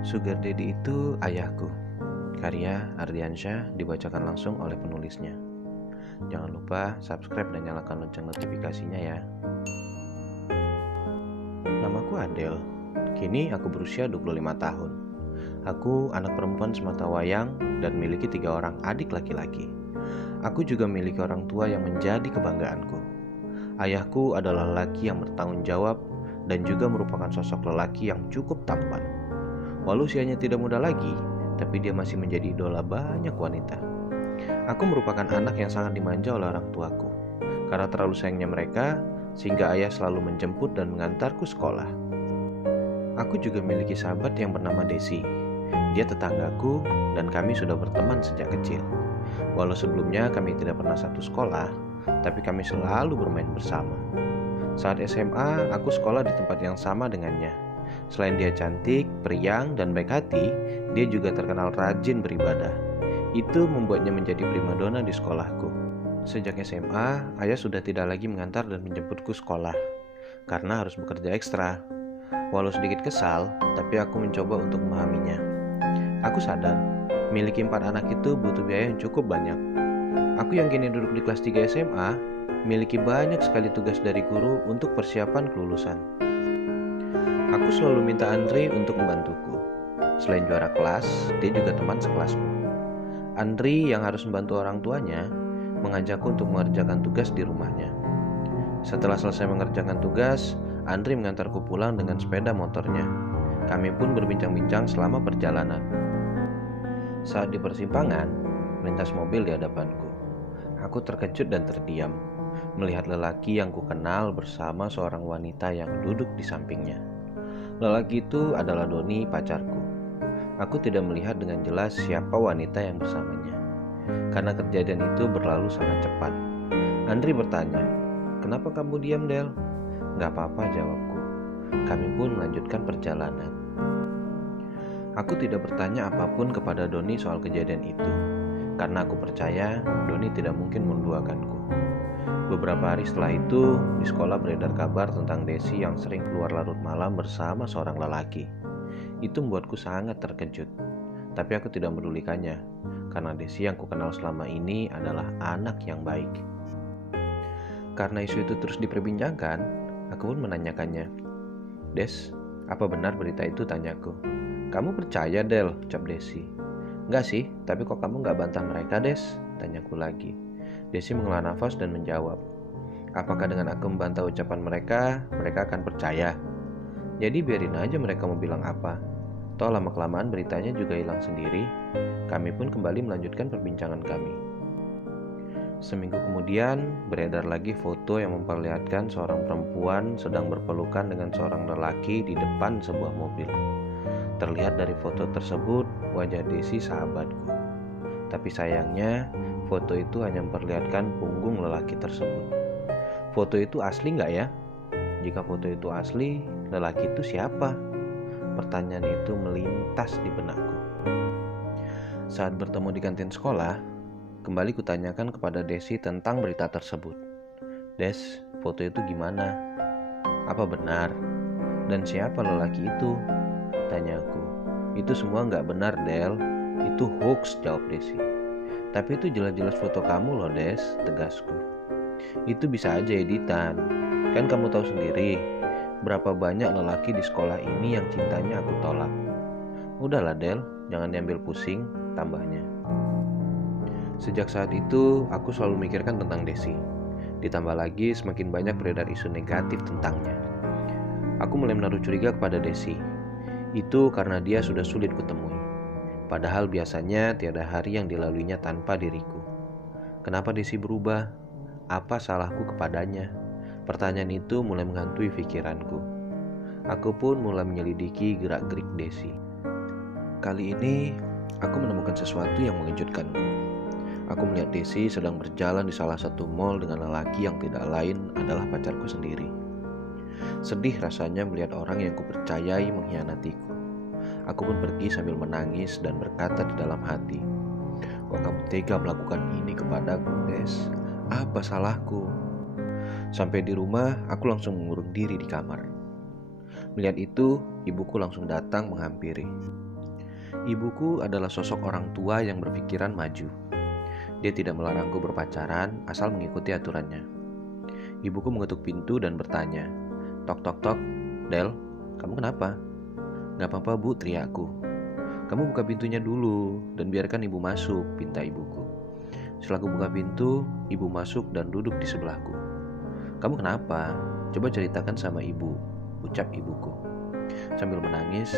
Sugar Daddy itu ayahku. Karya Ardiansyah dibacakan langsung oleh penulisnya. Jangan lupa subscribe dan nyalakan lonceng notifikasinya ya. Namaku Adele. Kini aku berusia 25 tahun. Aku anak perempuan sematawayang dan memiliki 3 orang adik laki-laki. Aku juga memiliki orang tua yang menjadi kebanggaanku. Ayahku adalah lelaki yang bertanggung jawab dan juga merupakan sosok lelaki yang cukup tampan. Walau usianya tidak muda lagi, tapi dia masih menjadi idola banyak wanita. Aku merupakan anak yang sangat dimanja oleh orang tuaku. Karena terlalu sayangnya mereka, sehingga ayah selalu menjemput dan mengantarku sekolah. Aku juga memiliki sahabat yang bernama Desi. Dia tetanggaku dan kami sudah berteman sejak kecil. Walau sebelumnya kami tidak pernah satu sekolah, tapi kami selalu bermain bersama. Saat SMA, aku sekolah di tempat yang sama dengannya. Selain dia cantik, periang, dan baik hati, dia juga terkenal rajin beribadah. Itu membuatnya menjadi primadona di sekolahku. Sejak SMA, ayah sudah tidak lagi mengantar dan menjemputku sekolah, karena harus bekerja ekstra. Walau sedikit kesal, tapi aku mencoba untuk memahaminya. Aku sadar, memiliki 4 anak itu butuh biaya yang cukup banyak. Aku yang kini duduk di kelas 3 SMA, memiliki banyak sekali tugas dari guru untuk persiapan kelulusan. Aku selalu minta Andri untuk membantuku. Selain juara kelas, dia juga teman sekelasku. Andri yang harus membantu orang tuanya mengajakku untuk mengerjakan tugas di rumahnya. Setelah selesai mengerjakan tugas, Andri mengantarku pulang dengan sepeda motornya. Kami pun berbincang-bincang selama perjalanan. Saat di persimpangan, melintas mobil di hadapanku. Aku terkejut dan terdiam, melihat lelaki yang kukenal bersama seorang wanita yang duduk di sampingnya. Lelaki itu adalah Doni, pacarku. Aku tidak melihat dengan jelas siapa wanita yang bersamanya, karena kejadian itu berlalu sangat cepat. Andri bertanya, "Kenapa kamu diam, Del?" "Gak apa-apa," jawabku. Kami pun melanjutkan perjalanan. Aku tidak bertanya apapun kepada Doni soal kejadian itu, karena aku percaya Doni tidak mungkin menduakanku. Beberapa hari setelah itu, di sekolah beredar kabar tentang Desi yang sering keluar larut malam bersama seorang lelaki. Itu membuatku sangat terkejut, tapi aku tidak medulikannya, karena Desi yang kukenal selama ini adalah anak yang baik. Karena isu itu terus diperbincangkan, aku pun menanyakannya. "Des, apa benar berita itu?" tanyaku. "Kamu percaya, Del?" ucap Desi. "Enggak sih, tapi kok kamu gak bantah mereka, Des?" tanyaku lagi. Desi menghela nafas dan menjawab, "Apakah dengan aku membantah ucapan mereka, mereka akan percaya? Jadi biarin aja mereka mau bilang apa. Toh lama-kelamaan beritanya juga hilang sendiri." Kami pun kembali melanjutkan perbincangan kami. Seminggu kemudian, beredar lagi foto yang memperlihatkan seorang perempuan sedang berpelukan dengan seorang lelaki di depan sebuah mobil. Terlihat dari foto tersebut, wajah Desi sahabatku. Tapi sayangnya, foto itu hanya memperlihatkan punggung lelaki tersebut. Foto itu asli nggak ya? Jika foto itu asli, lelaki itu siapa? Pertanyaan itu melintas di benakku. Saat bertemu di kantin sekolah, kembali kutanyakan kepada Desi tentang berita tersebut. "Des, foto itu gimana? Apa benar? Dan siapa lelaki itu?" tanyaku. "Itu semua nggak benar, Del. Itu hoax," jawab Desi. "Tapi itu jelas-jelas foto kamu loh, Des," tegasku. "Itu bisa aja editan. Kan kamu tahu sendiri, berapa banyak lelaki di sekolah ini yang cintanya aku tolak." "Udahlah, Del, jangan diambil pusing," tambahnya. Sejak saat itu, aku selalu memikirkan tentang Desi. Ditambah lagi semakin banyak beredar isu negatif tentangnya. Aku mulai menaruh curiga kepada Desi. Itu karena dia sudah sulit kutemui. Padahal biasanya tiada hari yang dilaluinya tanpa diriku. Kenapa Desi berubah? Apa salahku kepadanya? Pertanyaan itu mulai menghantui pikiranku. Aku pun mulai menyelidiki gerak-gerik Desi. Kali ini, aku menemukan sesuatu yang mengejutkanku. Aku melihat Desi sedang berjalan di salah satu mall dengan lelaki yang tidak lain adalah pacarku sendiri. Sedih rasanya melihat orang yang kupercayai mengkhianatiku. Aku pun pergi sambil menangis dan berkata di dalam hati, "Kok kamu tega melakukan ini kepadaku, Des? Apa salahku?" Sampai di rumah, aku langsung mengurung diri di kamar. Melihat itu, ibuku langsung datang menghampiri. Ibuku adalah sosok orang tua yang berpikiran maju. Dia tidak melarangku berpacaran asal mengikuti aturannya. Ibuku mengetuk pintu dan bertanya, "Tok tok tok, Del, kamu kenapa?" "Gak apa-apa bu," teriakku. "Kamu buka pintunya dulu dan biarkan ibu masuk," pinta ibuku. Setelah aku buka pintu, ibu masuk dan duduk di sebelahku. "Kamu kenapa? Coba ceritakan sama ibu," ucap ibuku. Sambil menangis,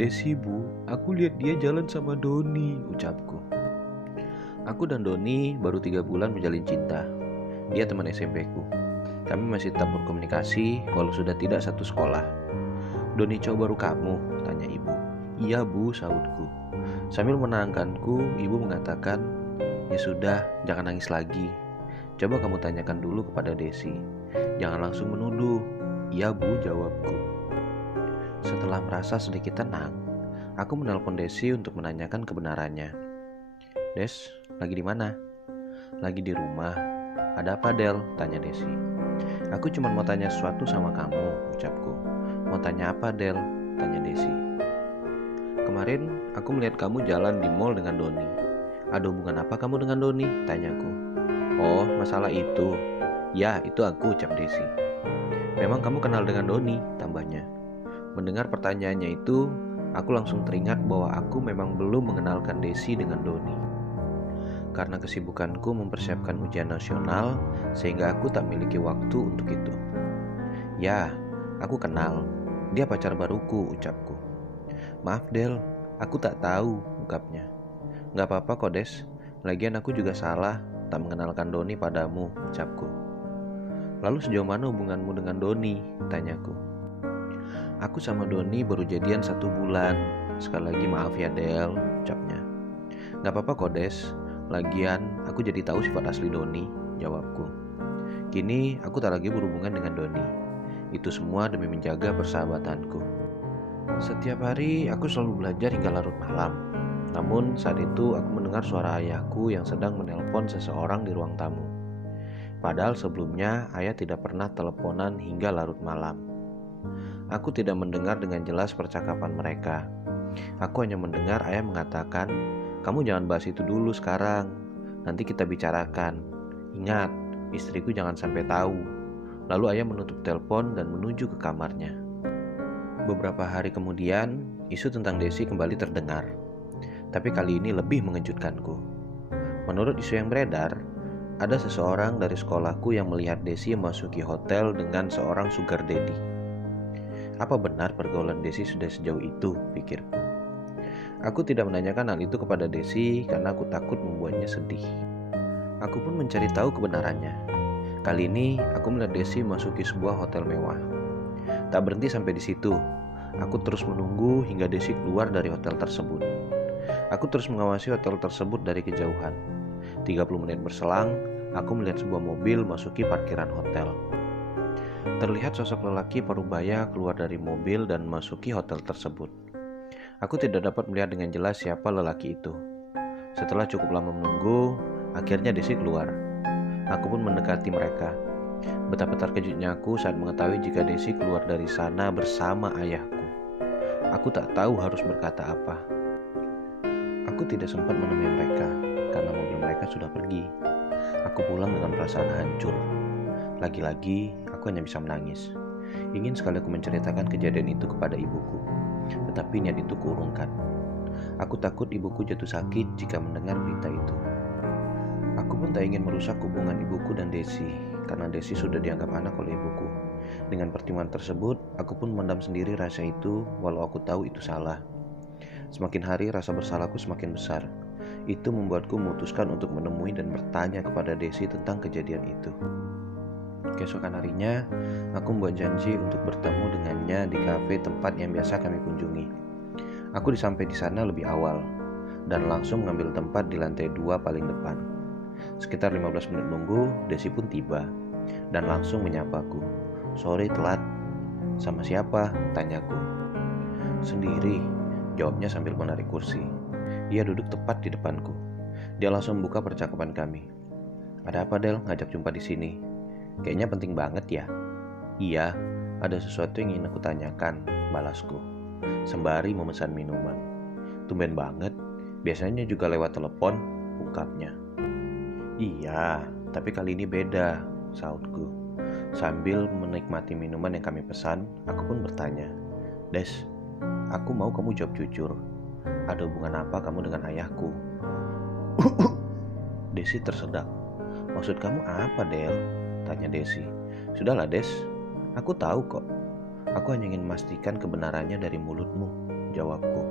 "Desi bu, aku lihat dia jalan sama Doni," ucapku. Aku dan Doni baru 3 bulan menjalin cinta. Dia teman SMP-ku. Kami masih tetap berkomunikasi walau sudah tidak satu sekolah. "Doni cowok baru kamu?" tanya ibu. "Iya bu," sahutku. Sambil menenangkanku, ibu mengatakan, "Ya sudah, jangan nangis lagi. Coba kamu tanyakan dulu kepada Desi. Jangan langsung menuduh." "Iya bu," jawabku. Setelah merasa sedikit tenang, aku menelpon Desi untuk menanyakan kebenarannya. "Des, lagi di mana?" "Lagi di rumah." "Ada apa Del?" tanya Desi. "Aku cuma mau tanya sesuatu sama kamu," ucapku. "Mau tanya apa Del?" tanya Desi. "Kemarin aku melihat kamu jalan di mall dengan Doni. Ada hubungan apa kamu dengan Doni?" tanyaku. "Oh, masalah itu." "Ya, itu aku," ucap Desi. "Memang kamu kenal dengan Doni?" tambahnya. Mendengar pertanyaannya itu, aku langsung teringat bahwa aku memang belum mengenalkan Desi dengan Doni. Karena kesibukanku mempersiapkan ujian nasional, sehingga aku tak memiliki waktu untuk itu. "Ya, aku kenal. Dia pacar baruku," ucapku. "Maaf Del, aku tak tahu," ungkapnya. "Gak apa-apa kok Des, lagian aku juga salah tak mengenalkan Doni padamu," ucapku. "Lalu sejauh mana hubunganmu dengan Doni?" tanyaku. "Aku sama Doni baru jadian 1 bulan. Sekali lagi maaf ya Del," ucapnya. "Gak apa-apa kok Des, lagian aku jadi tahu sifat asli Doni," jawabku. Kini aku tak lagi berhubungan dengan Doni. Itu semua demi menjaga persahabatanku. Setiap hari aku selalu belajar hingga larut malam. Namun saat itu aku mendengar suara ayahku yang sedang menelpon seseorang di ruang tamu. Padahal sebelumnya ayah tidak pernah teleponan hingga larut malam. Aku tidak mendengar dengan jelas percakapan mereka. Aku hanya mendengar ayah mengatakan, "Kamu jangan bahas itu dulu sekarang. Nanti kita bicarakan. Ingat, istriku jangan sampai tahu." Lalu ayah menutup telepon dan menuju ke kamarnya. Beberapa hari kemudian, isu tentang Desi kembali terdengar. Tapi kali ini lebih mengejutkanku. Menurut isu yang beredar, ada seseorang dari sekolahku yang melihat Desi memasuki hotel dengan seorang sugar daddy. Apa benar pergaulan Desi sudah sejauh itu, pikirku. Aku tidak menanyakan hal itu kepada Desi karena aku takut membuatnya sedih. Aku pun mencari tahu kebenarannya. Kali ini aku melihat Desi memasuki sebuah hotel mewah. Tak berhenti sampai di situ. Aku terus menunggu hingga Desi keluar dari hotel tersebut. Aku terus mengawasi hotel tersebut dari kejauhan. 30 menit berselang, aku melihat sebuah mobil masuki parkiran hotel. Terlihat sosok lelaki parubaya keluar dari mobil dan masuki hotel tersebut. Aku tidak dapat melihat dengan jelas siapa lelaki itu. Setelah cukup lama menunggu, akhirnya Desi keluar. Aku pun mendekati mereka. Betapa terkejutnya aku saat mengetahui jika Desi keluar dari sana bersama ayahku. Aku tak tahu harus berkata apa. Aku tidak sempat menemui mereka karena mobil mereka sudah pergi. Aku pulang dengan perasaan hancur. Lagi-lagi, aku hanya bisa menangis. Ingin sekali aku menceritakan kejadian itu kepada ibuku, tetapi niat itu kuurungkan. Aku takut ibuku jatuh sakit jika mendengar berita itu. Aku pun tak ingin merusak hubungan ibuku dan Desi, karena Desi sudah dianggap anak oleh ibuku. Dengan pertimbangan tersebut, aku pun memendam sendiri rasa itu, walau aku tahu itu salah. Semakin hari rasa bersalahku semakin besar. Itu membuatku memutuskan untuk menemui dan bertanya kepada Desi tentang kejadian itu. Keesokan harinya, aku membuat janji untuk bertemu dengannya di kafe tempat yang biasa kami kunjungi. Aku sampai di sana lebih awal dan langsung mengambil tempat di lantai 2 paling depan. Sekitar 15 menit nunggu, Desi pun tiba dan langsung menyapaku. "Sorry telat." "Sama siapa?" tanyaku. "Sendiri," jawabnya sambil menarik kursi. Dia duduk tepat di depanku. Dia langsung membuka percakapan kami. "Ada apa Del ngajak jumpa di sini? Kayaknya penting banget ya?" "Iya, ada sesuatu yang ingin aku tanyakan," balasku, sembari memesan minuman. Tumben banget, biasanya juga lewat telepon, ungkapnya. Iya, tapi kali ini beda, sahutku. Sambil menikmati minuman yang kami pesan, aku pun bertanya, Des, aku mau kamu jawab jujur. Ada hubungan apa kamu dengan ayahku? Desi tersedak. Maksud kamu apa, Del? Tanya Desi. Sudahlah, Des. Aku tahu kok. Aku hanya ingin memastikan kebenarannya dari mulutmu, jawabku.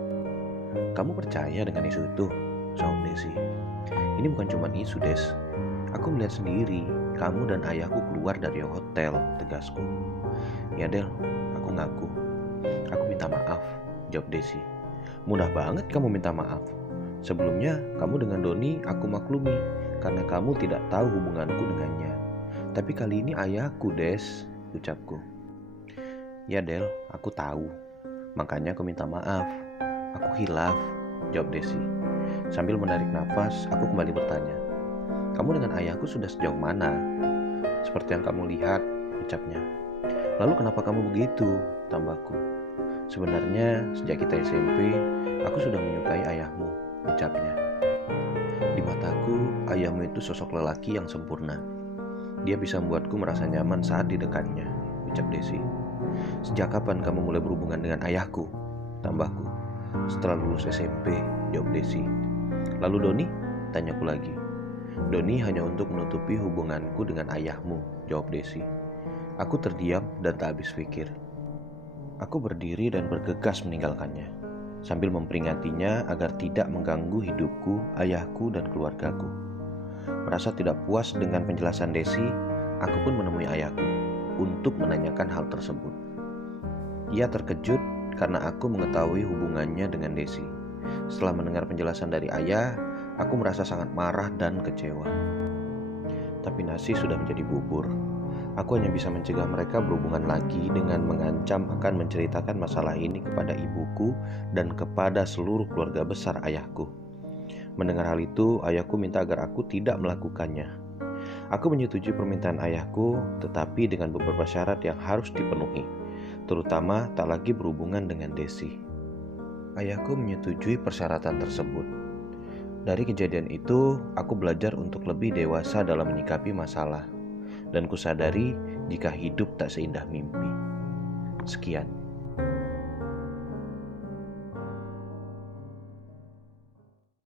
Kamu percaya dengan isu itu? Sahut Desi. Ini bukan cuma isu, Des. Aku melihat sendiri, kamu dan ayahku keluar dari hotel, tegasku. Ya, Del, aku ngaku. Aku minta maaf, jawab Desi. Mudah banget kamu minta maaf. Sebelumnya, kamu dengan Doni aku maklumi, karena kamu tidak tahu hubunganku dengannya. Tapi kali ini ayahku, Des, ucapku. Ya, Del, aku tahu. Makanya aku minta maaf. Aku hilaf, jawab Desi. Sambil menarik nafas, aku kembali bertanya. Kamu dengan ayahku sudah sejauh mana? Seperti yang kamu lihat, ucapnya. Lalu kenapa kamu begitu? Tambahku. Sebenarnya sejak kita SMP, aku sudah menyukai ayahmu, ucapnya. Di mataku, ayahmu itu sosok lelaki yang sempurna. Dia bisa membuatku merasa nyaman saat di dekatnya, ucap Desi. Sejak kapan kamu mulai berhubungan dengan ayahku? Tambahku. Setelah lulus SMP, jawab Desi. Lalu Doni? Tanyaku lagi. Doni hanya untuk menutupi hubunganku dengan ayahmu, jawab Desi. Aku terdiam dan tak habis pikir. Aku berdiri dan bergegas meninggalkannya, sambil memperingatinya agar tidak mengganggu hidupku, ayahku, dan keluargaku. Merasa tidak puas dengan penjelasan Desi, aku pun menemui ayahku untuk menanyakan hal tersebut. Ia terkejut karena aku mengetahui hubungannya dengan Desi. Setelah mendengar penjelasan dari ayah, aku merasa sangat marah dan kecewa. Tapi nasi sudah menjadi bubur. Aku hanya bisa mencegah mereka berhubungan lagi dengan mengancam akan menceritakan masalah ini kepada ibuku dan kepada seluruh keluarga besar ayahku. Mendengar hal itu, ayahku minta agar aku tidak melakukannya. Aku menyetujui permintaan ayahku, tetapi dengan beberapa syarat yang harus dipenuhi, terutama tak lagi berhubungan dengan Desi. Ayahku menyetujui persyaratan tersebut. Dari kejadian itu, aku belajar untuk lebih dewasa dalam menyikapi masalah. Dan kusadari jika hidup tak seindah mimpi. Sekian.